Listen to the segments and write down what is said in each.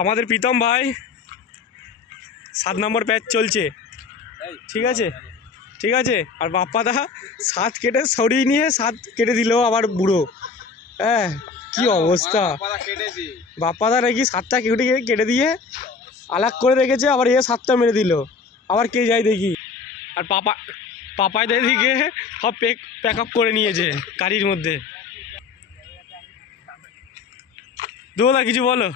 আমাদের প্রীতম ভাই 7 নম্বর প্যাচ চলছে, ঠিক আছে ঠিক আছে। আর বাপ্পাদা 7 কেটে সরিয়ে নিয়ে 7 কেটে দিল আবার বুড়ো। হ্যাঁ কি অবস্থা, বাপ্পাদা নাকি 7টা কেটে দিয়ে আলাগ করে রেখেছে, আবার 7টা মেরে দিল, আবার কে যায় দেখি। আর পাপাইদের দিকে সব প্যাক আপ করে নিয়েছে গাড়ির মধ্যে। দোলা কিছু বলো।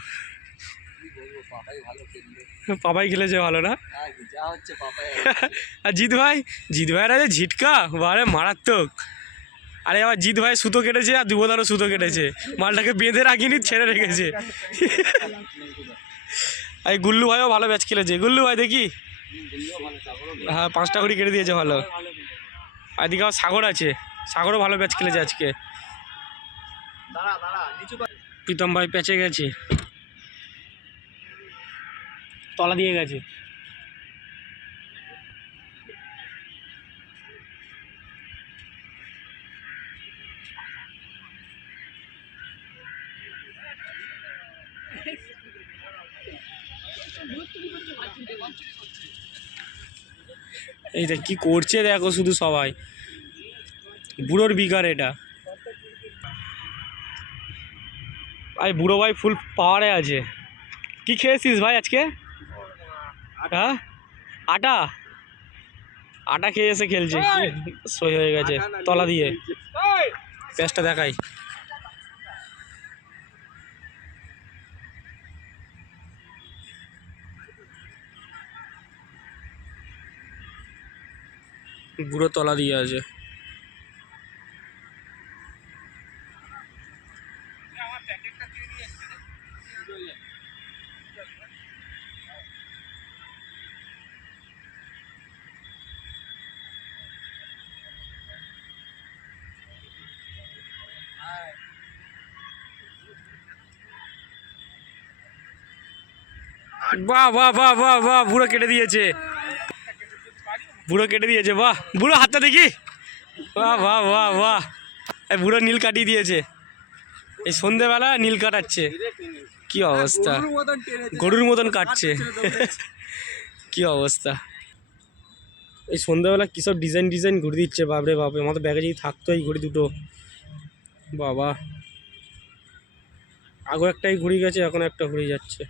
পাপাই খেলেছে ভালো না। আর জিৎ ভাইয়ের আছে ঝিটকা বারে মারাত্মক। আরে আবার জিৎ ভাই সুতো কেটেছে আর যুবদারও সুতো কেটেছে, মালটাকে বেঁধে রাখিনি ছেড়ে রেখেছে। এই গুল্লু ভাইও ভালো ম্যাচ খেলেছে। গুল্লু ভাই দেখি, হ্যাঁ 5টা ঘড়ি কেটে দিয়েছে ভালো। আর এদিকে আবার সাগর আছে, সাগরও ভালো ম্যাচ খেলেছে আজকে। প্রীতম ভাই প্যাচে গেছে, তলা দিয়ে গেছে। এইটা কি করছে দেখো শুধু সবাই, বুড়োর বিকার এটা। ভাই বুড়ো ভাই ফুল পাওয়ারে আছে। কি খেয়েছিস ভাই আজকে? হ্যাঁ আটা আটা খেয়ে এসে খেলছে, সই হয়ে গেছে তলা দিয়ে। প্যাচটা দেখাই, বুড়ো তলা দিয়ে আছে। বাহ বাহ বাহ বাহ বাহ, বুড়ো কেটে দিয়েছে, বুড়ো কেটে দিয়েছে। বাহ বুড়ো হাতটা দেখি, বাহ বাহ বাহ বাহ। এই বুড়ো নীল কাটিয়ে দিয়েছে, এই সন্ধেবেলা নীল কাটাচ্ছে। কি অবস্থা, গরুর মতন কাটছে। কি অবস্থা, এই সন্ধ্যাবেলা কী সব ডিজাইন ঘুরে দিচ্ছে। বাপরে বাপ, আমাদের ব্যাগে যদি থাকতো এই ঘড়ি দুটো, বাবা। আগেও একটাই ঘুরে গেছে, এখন একটা ঘুরে যাচ্ছে।